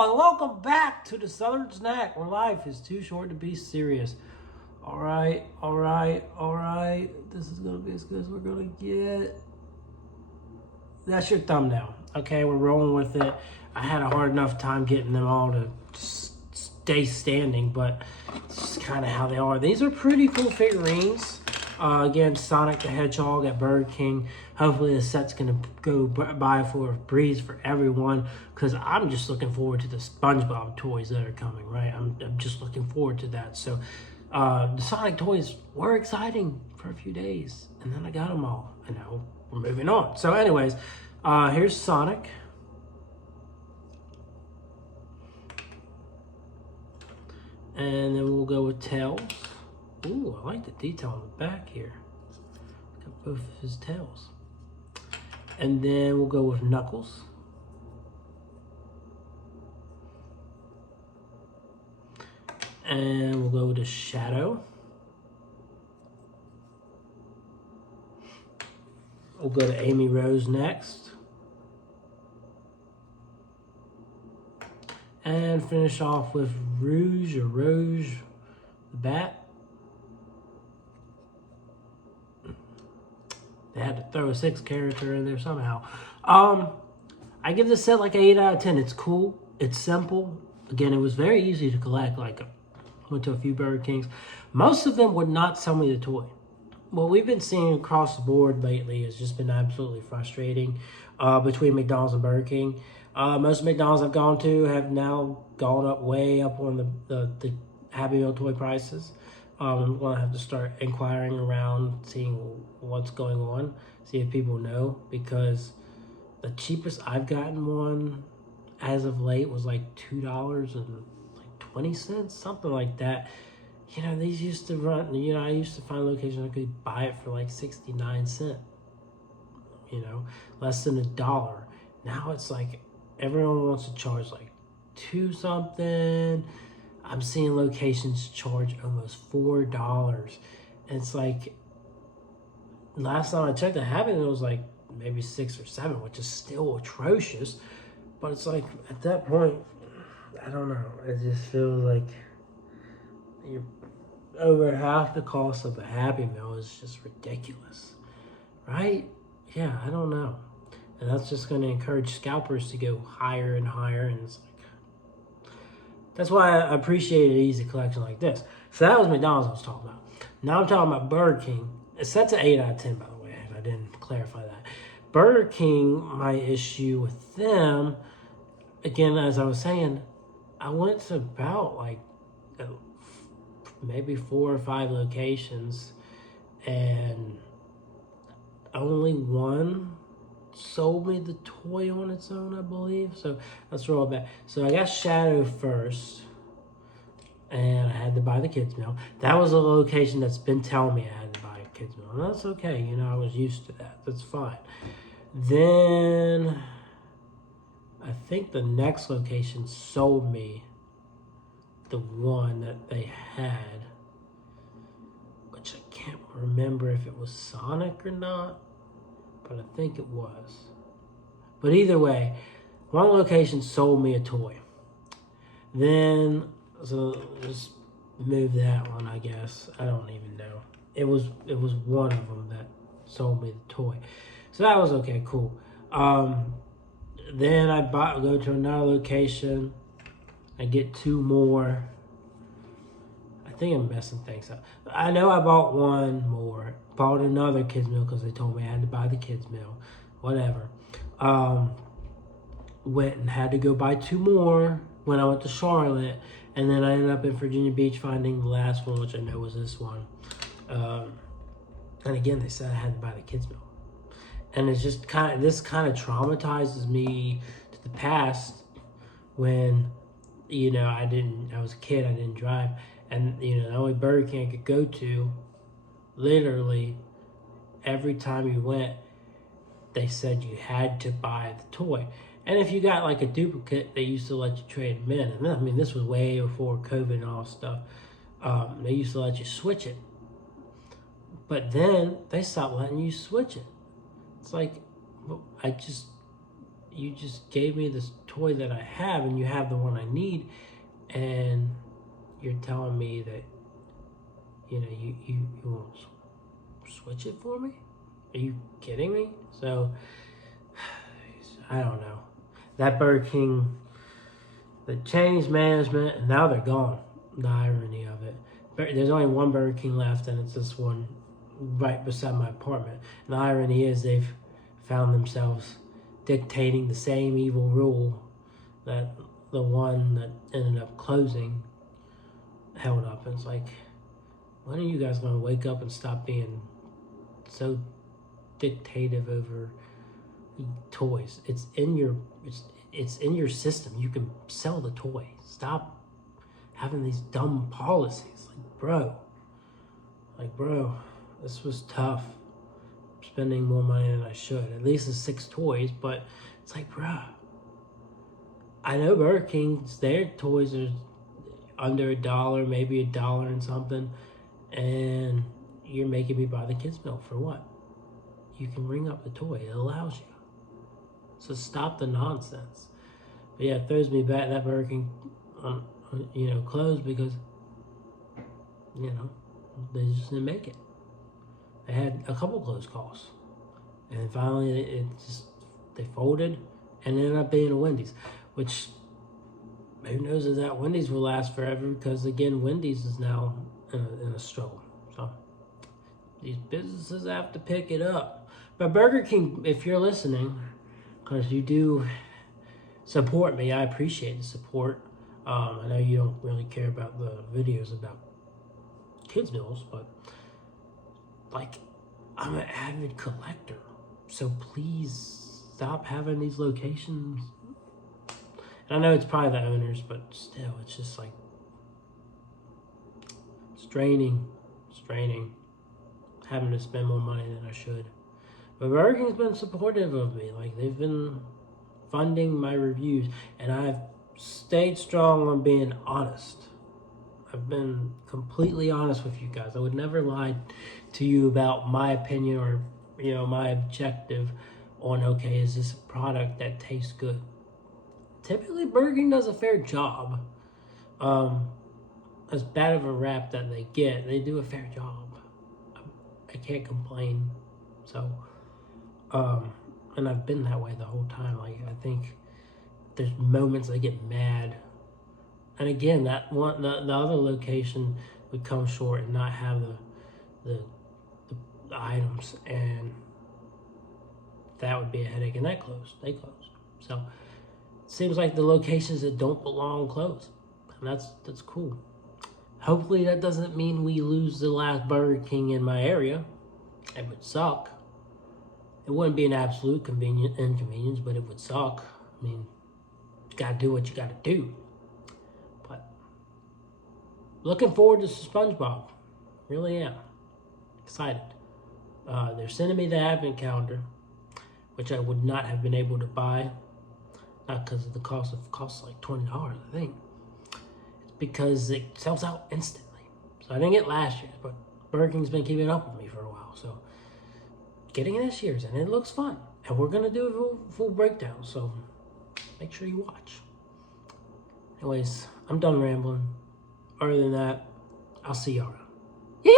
all, and welcome back to the Southern Snack, where life is too short to be serious. All right. This is going to be as good as we're going to get. That's your thumbnail. Okay, we're rolling with it. I had a hard enough time getting them all to stay standing, but it's kind of how they are. These are pretty cool figurines. Again, Sonic the Hedgehog at Burger King. Hopefully the set's going to go by for a breeze for everyone, because I'm just looking forward to the SpongeBob toys that are coming, right? I'm just looking forward to that. So the Sonic toys were exciting for a few days, and then I got them all. And now we're moving on. So anyways, here's Sonic. And then we'll go with Tails. Ooh, I like the detail on the back here. Got both of his tails. And then we'll go with Knuckles. And we'll go with the Shadow. We'll go to Amy Rose next. And finish off with Rouge the Bat. They had to throw a 6 character in there somehow. I give this set like an 8 out of 10. It's cool. It's simple. Again, it was very easy to collect. Like, I went to a few Burger Kings. Most of them would not sell me the toy. What we've been seeing across the board lately has just been absolutely frustrating between McDonald's and Burger King. Most McDonald's I've gone to have now gone up way up on the Happy Meal toy prices. I'm going to have to start inquiring around, seeing what's going on, see if people know, because the cheapest I've gotten one as of late was like $2.20, something like that. You know, these used to run, you know, I used to find locations I could buy it for like 69 cents, you know, less than $1. Now it's like everyone wants to charge like $2 something. I'm seeing locations charge almost $4. And it's like, last time I checked, it happened, it was like maybe 6 or 7, which is still atrocious. But it's like, at that point, I don't know. It just feels like you're over half the cost of a Happy Meal is just ridiculous, right? Yeah, I don't know. And that's just going to encourage scalpers to go higher and higher. And it's like, that's why I appreciate an easy collection like this. So that was McDonald's I was talking about. Now I'm talking about Burger King. It's set to 8 out of 10, by the way, if I didn't clarify that. Burger King, my issue with them, again, as I was saying, I went to about like maybe 4 or 5 locations, and only one sold me the toy on its own, I believe. So let's roll it back. So I got Shadow first, and I had to buy the kids meal. That was a location that's been telling me I had to buy a kids meal, and that's okay. You know, I was used to that. That's fine. Then I think the next location sold me the one that they had, which I can't remember if it was Sonic or not, but I think it was. But either way, one location sold me a toy. Then, so just move that one, I guess. I don't even know. It was one of them that sold me the toy. So that was okay, cool. Then I go to another location. I get 2 more. I think I'm messing things up. I know I bought 1 more. Bought another kids meal because they told me I had to buy the kids meal. Whatever. Went and had to go buy 2 more when I went to Charlotte. And then I ended up in Virginia Beach finding the last one, which I know was this one. And again, they said I had to buy the kids meal. And it's just this kind of traumatizes me to the past when, you know, I was a kid, I didn't drive. And, you know, the only Burger King I could go to, literally, every time you went, they said you had to buy the toy. And if you got like a duplicate, they used to let you trade them in. And I mean, this was way before COVID and all stuff. They used to let you switch it. But then they stopped letting you switch it. It's like, you just gave me this toy that I have, and you have the one I need, and you're telling me that, you know, you won't switch it for me? Are you kidding me? So, I don't know. That Burger King, they changed management, and now they're gone. The irony of it. There's only one Burger King left, and it's this one right beside my apartment. And the irony is they've found themselves dictating the same evil rule that the one that ended up closing held up. And it's like, when are you guys going to wake up and stop being so dictative over toys? It's in your system. You can sell the toy. Stop having these dumb policies. Like bro, this was tough. I'm spending more money than I should. At least it's 6 toys, but it's like, bro, I know Burger King's, their toys are under $1, maybe $1 and something, and you're making me buy the kids' meal for what? You can ring up the toy. It allows you. So stop the nonsense. But yeah, it throws me back that Burger King, closed because, they just didn't make it. They had a couple close calls, and finally they folded, and ended up being a Wendy's, which who knows if that Wendy's will last forever, because again, Wendy's is now in a struggle. So these businesses have to pick it up. But Burger King, if you're listening, because you do support me, I appreciate the support. I know you don't really care about the videos about kids' meals, but like, I'm an avid collector, so please stop having these locations. And I know it's probably the owners, but still, it's just like straining, having to spend more money than I should. But Burger King's been supportive of me. Like, they've been funding my reviews, and I've stayed strong on being honest. I've been completely honest with you guys. I would never lie to you about my opinion or, my objective on, okay, is this a product that tastes good? Typically, Burger King does a fair job. As bad of a rap that they get, they do a fair job. I can't complain. So, and I've been that way the whole time. Like, I think there's moments I get mad. And again, that one, the other location would come short and not have the items, and that would be a headache. And that closed. They closed. So it seems like the locations that don't belong close, and that's cool. Hopefully that doesn't mean we lose the last Burger King in my area. It would suck. It wouldn't be an absolute inconvenience, but it would suck. I mean, you gotta do what you gotta do. But looking forward to SpongeBob. Really am. Excited. They're sending me the advent calendar, which I would not have been able to buy. Not because of the cost. It costs like $20, I think. It's because it sells out instantly. So I didn't get last year's, but Burger King's been keeping up with me for a while. So getting this year's, and it looks fun. And we're going to do a full breakdown, so make sure you watch. Anyways, I'm done rambling. Other than that, I'll see y'all around. Yeah.